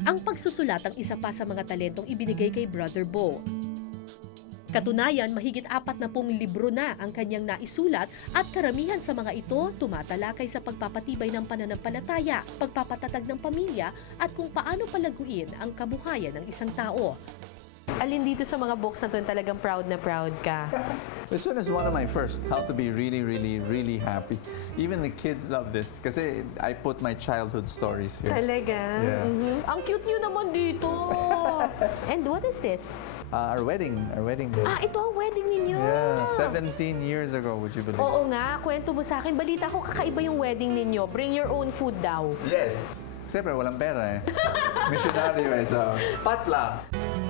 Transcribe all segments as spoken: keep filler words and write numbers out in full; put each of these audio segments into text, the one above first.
Ang pagsusulat ang isa pa sa mga talentong ibinigay kay Brother Bo. Katunayan, mahigit apat na pong libro na ang kanyang naisulat at karamihan sa mga ito tumatalakay sa pagpapatibay ng pananampalataya, pagpapatatag ng pamilya at kung paano palaguin ang kabuhayan ng isang tao. Alin dito sa mga books na to talagang proud na proud ka? This one is one of my first. How to be really, really, really happy. Even the kids love this kasi I put my childhood stories here. Talaga? Yeah. Mhm. Ang cute nyo naman dito. And what is this? Uh, our wedding, our wedding day. Ah, ito ang wedding ninyo. Yeah, seventeen years ago, would you believe? Oo nga, kwento mo sa akin. Balita ko kakaiba yung wedding ninyo. Bring your own food daw. Yes. Siyempre, walang pera eh. Missionary eh, so patla.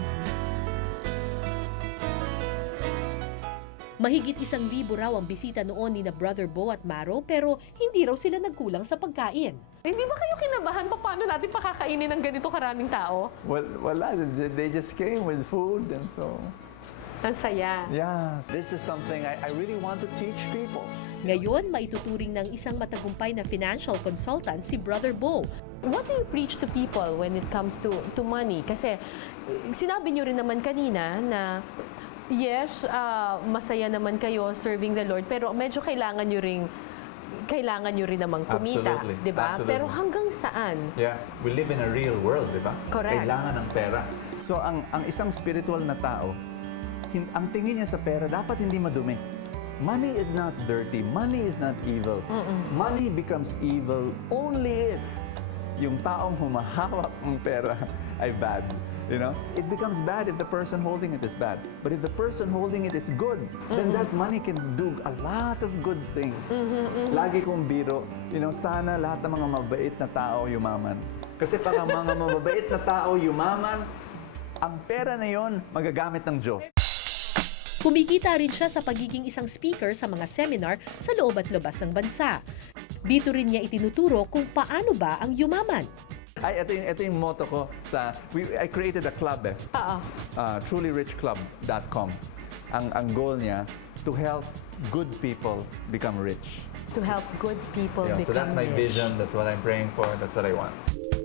Mahigit isang libo raw ang bisita noon ni na Brother Bo at Maro pero hindi raw sila nagkulang sa pagkain. Hindi ba kayo kinabahan pa paano natin pakakainin ng ganito karaming tao? Well, wala. They just came with food and so... Ang saya. Yeah. This is something I, I really want to teach people. Ngayon, maituturing ng isang matagumpay na financial consultant si Brother Bo. What do you preach to people when it comes to to money? Kasi sinabi niyo rin naman kanina na yes, uh, masaya naman kayo serving the Lord, pero medyo kailangan nyo ring kailangan nyo rin namang kumita, Absolutely. di ba? Absolutely. Pero hanggang saan? Yeah, we live in a real world, di ba? Correct. Kailangan ng pera. So, ang ang isang spiritual na tao, hin, ang tingin niya sa pera, dapat hindi madumi. Money is not dirty. Money is not evil. Mm-mm. Money becomes evil only if yung taong humahawak ng pera ay bad. You know, it becomes bad if the person holding it is bad. But if the person holding it is good, then that money can do a lot of good things. Lagi kong biro, you know, sana lahat ng mga mabait na tao yumaman. Kasi pag ang mga mabait na tao yumaman, ang pera na yon magagamit ng Diyos. Kumikita rin siya sa pagiging isang speaker sa mga seminar sa loob at labas ng bansa. Dito rin niya itinuturo kung paano ba ang yumaman. Ay, ito yung, ito yung motto ko sa, we, I created a club eh. Oo. uh, truly rich club dot com. Ang, ang goal niya, to help good people become rich. To help good people Yeah, become so that's my rich. vision, that's what I'm praying for, that's what I want.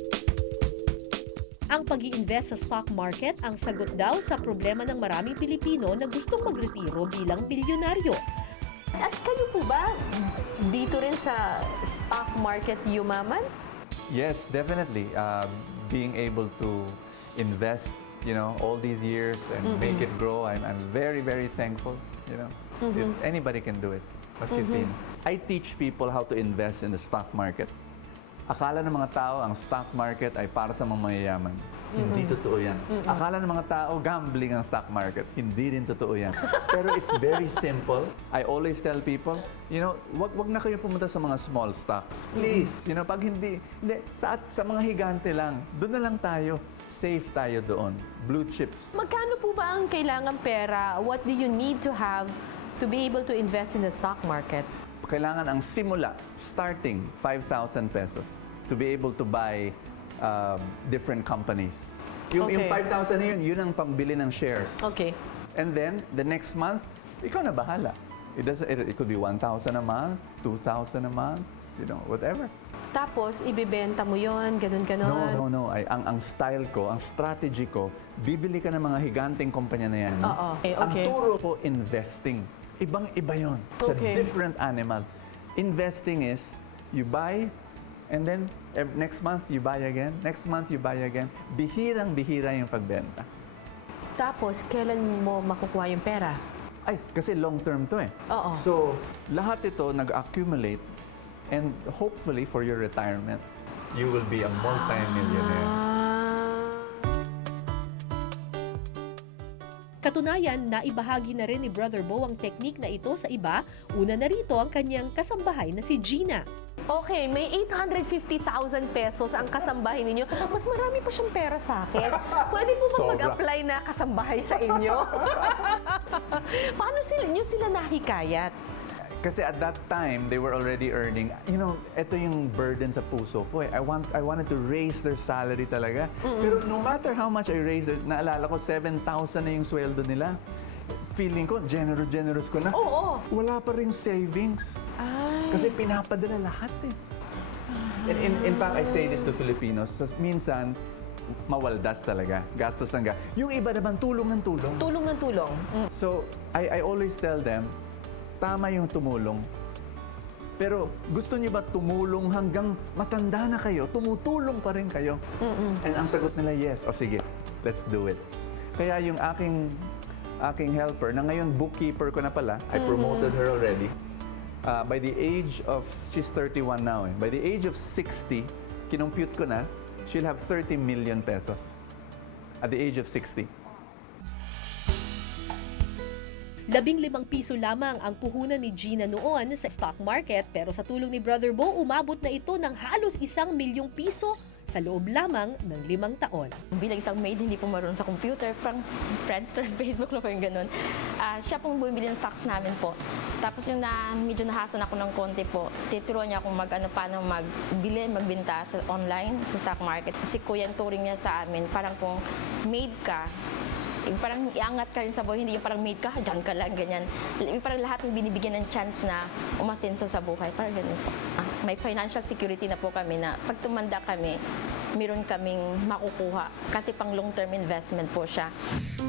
Ang pag-i-invest sa stock market ang sagot daw sa problema ng maraming Pilipino na gustong magretiro bilang bilyonaryo. At kayo po ba dito rin sa stock market yumaman? Yes, definitely. Uh, being able to invest, you know, all these years and make it grow, I'm, I'm very, very thankful. You know, it's, anybody can do it. Maski sino. I teach people how to invest in the stock market. Akala ng mga tao ang stock market ay para sa mga mayayaman. Hindi totoo yan. Akala ng mga tao gambling ang stock market. Hindi rin totoo yan. Pero it's very simple. I always tell people, you know, wag wag na kayo pumunta sa mga small stocks. Please, you know, pag hindi, hindi sa, sa mga higante lang, doon na lang tayo. Safe tayo doon. Blue chips. Magkano po ba ang kailangan pera? What do you need to have to be able to invest in the stock market? Kailangan ang simula, starting five thousand pesos to be able to buy um, different companies. Yung, yung Okay. five thousand na yun, yun ang pambili ng shares. Okay. And then, the next month, ikaw na bahala. It, does, it, it could be one thousand a month, two thousand a month, you know, whatever. Tapos, ibibenta mo yon, ganun-ganon. No, no, no. Ay, ang, ang style ko, ang strategy ko, bibili ka ng mga higanteng kumpanya na yan. Oo. Eh, Ang okay. turo ko, investing. Ibang-iba yun. It's Okay. a different animal. Investing is, you buy, and then ev- next month you buy again, next month you buy again. Bihirang-bihira yung pagbenta. Tapos, kailan mo makukuha yung pera? Ay, kasi long term to eh. Oo. So, lahat ito nag-accumulate and hopefully for your retirement, you will be a multi-millionaire. Ah. Katunayan, naibahagi na rin ni Brother Bo ang teknik na ito sa iba. Una na rito ang kanyang kasambahay na si Gina. Okay, may eight hundred fifty thousand pesos ang kasambahay ninyo. Mas marami pa siyang pera sa akin. Pwede po ba Sobra. mag-apply na kasambahay sa inyo? Paano sila, nyo sila nahikayat? Kasi at that time, they were already earning, you know, ito yung burden sa puso ko eh. I want I wanted to raise their salary talaga. Pero no matter how much I raise their, naalala ko, seven thousand na yung sweldo nila. Feeling ko, generous, generous ko na. Oo. Wala pa rin savings. Ay. Kasi pinapadala lahat eh. In, in, in fact, I say this to Filipinos. Sa- Minsan, mawaldas talaga. Gastos ng gastos. Yung iba naman, tulong ng tulong. Tulong ng tulong. Mm. So, I, I always tell them, tama yung tumulong. Pero gusto niyo ba tumulong hanggang matanda na kayo? Tumutulong pa rin kayo? Mm-mm. And ang sagot nila, yes. O sige, let's do it. Kaya yung aking, aking helper, na ngayon bookkeeper ko na pala, I promoted her already. Uh, by the age of, she's thirty-one now eh. By the age of sixty, kinompute ko na, she'll have thirty million pesos. At the age of sixty. Labing limang piso lamang ang puhunan ni Gina noon sa stock market, pero sa tulong ni Brother Bo, umabot na ito ng halos isang milyong piso sa loob lamang ng limang taon. Bilang isang maid, hindi po marunong sa computer, parang Friendster, Facebook na po yung ganun. Ah, siya pong bumibili ng stocks namin po. Tapos yung na, medyo nahasan ako ng konti po, tituruan niya akong mag, ano, paano magbili, magbinta sa online, sa stock market. Si Kuya, ang turing niya sa amin, parang kung maid ka, yung parang iangat ka rin sa buhay, hindi yung parang maid ka, dyan ka lang, ganyan. Yung parang lahat ng binibigyan ng chance na umasenso sa buhay, parang ganun po. Ah, may financial security na po kami na pag tumanda kami, meron kaming makukuha kasi pang long-term investment po siya.